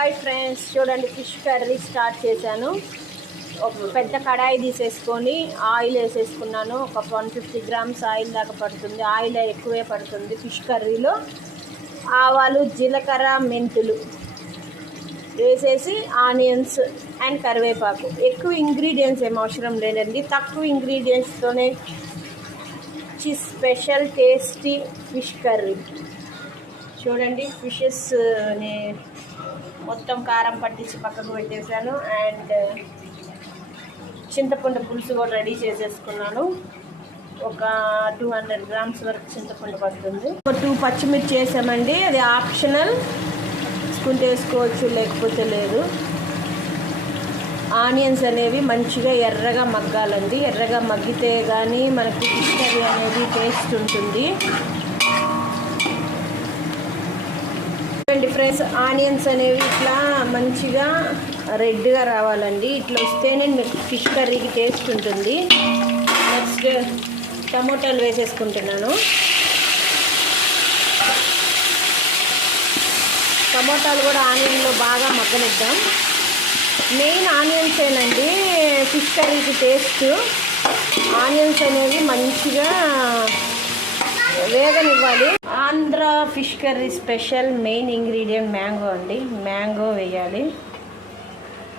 Hi friends, చూడండి fish curry start చేశాను. ఒక పెద్ద కడాయి తీసేసుకొని ఆయిల్ వేసేసుకున్నాను. ఒక 150 గ్రామ్స్ ఆయిల్ దాకా పడుతుంది. ఆయిల్ ఎక్కువే పడుతుంది ఫిష్ కర్రీలో. ఆవాలు, జీలకర్ర, మెంతులు వేసేసి ఆనియన్స్ అండ్ కరివేపాకు. ఎక్కువ ఇంగ్రీడియంట్స్ ఏం అవసరం లేదండి, తక్కువ ఇంగ్రీడియంట్స్తోనే స్పెషల్ టేస్టీ ఫిష్ కర్రీ. చూడండి ఫిషెస్ని మొత్తం కారం పట్టించి పక్కకు పెట్టేశాను. అండ్ చింతపండు పులుసు కూడా రెడీ చేసేసుకున్నాను. ఒక 200 గ్రామ్స్ వరకు చింతపండు పడుతుంది. ఒక 2 పచ్చిమిర్చి వేసామండి, అది ఆప్షనల్, వేసుకుంటే వేసుకోవచ్చు లేకపోతే లేదు. ఆనియన్స్ అనేవి మంచిగా ఎర్రగా మగ్గాలండి. ఎర్రగా మగ్గితే కానీ మనకి ఫిష్ కర్రీ అనేది టేస్ట్ ఉంటుంది. ఫ్రెండ్స్, ఆనియన్స్ అనేవి ఇట్లా మంచిగా రెడ్గా రావాలండి. ఇట్లా వస్తేనే ఫిష్ కర్రీకి టేస్ట్ ఉంటుంది. నెక్స్ట్ టమోటాలు వేసేసుకుంటున్నాను. టమోటాలు కూడా ఆనియన్లో బాగా మగ్గనిద్దాం. మెయిన్ ఆనియన్సేనండి ఫిష్ కర్రీకి టేస్ట్. ఆనియన్స్ అనేవి మంచిగా వేగనివ్వాలి. Andhra fish curry special main ingredient mango అండి. మ్యాంగో వేయాలి.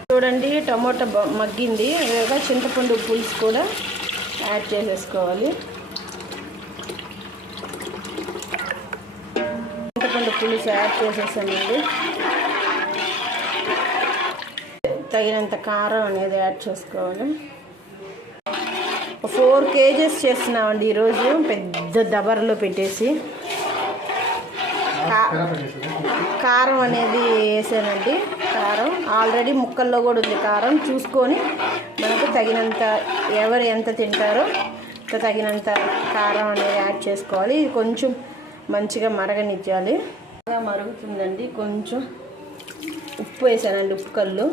చూడండి టమోటా మగ్గింది. వేగా చింతపండు పులుసు కూడా యాడ్ చేసేసుకోవాలి. చింతపండు పులుసు యాడ్ చేసేసామండి. తగినంత కారం అనేది యాడ్ చేసుకోవాలి. 4 kgs చేస్తున్నామండి ఈరోజు, పెద్ద దబర్లో పెట్టేసి. కారం అనేది వేసానండి. కారం ఆల్రెడీ ముక్కల్లో కూడా ఉంది. కారం చూసుకొని మనకు తగినంత, ఎవరు ఎంత తింటారో తగినంత కారం అనేది యాడ్ చేసుకోవాలి. ఇది కొంచెం మంచిగా మరగనిచ్చాలి. బాగా మరుగుతుందండి. కొంచెం ఉప్పు వేసానండి, ఉప్పు కళ్ళు.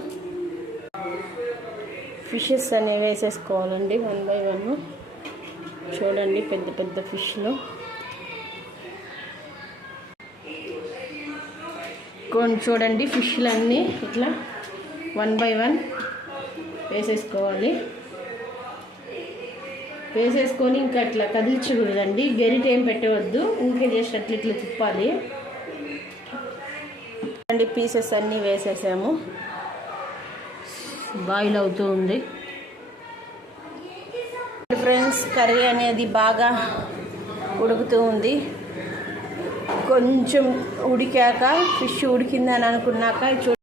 ఫిషెస్ అనేవి వేసేసుకోవాలండి 1 by 1. చూడండి పెద్ద పెద్ద ఫిష్లు. చూడండి ఫిష్లు అన్నీ ఇట్లా 1 by 1 వేసేసుకోవాలి. వేసేసుకొని ఇంకా అట్లా కదిలించకూడదండి, గరిటె ఏం పెట్టవద్దు, ఇంకా జస్ట్ అట్లా ఇట్లా తిప్పాలి. అండి పీసెస్ అన్నీ వేసేసాము. బాయిల్ అవుతూ ఉంది. ఫ్రెండ్స్, కర్రీ అనేది బాగా ఉడుకుతూ ఉంది. కొంచెం ఉడికాక, ఫిష్ ఉడికిందని అనుకున్నాక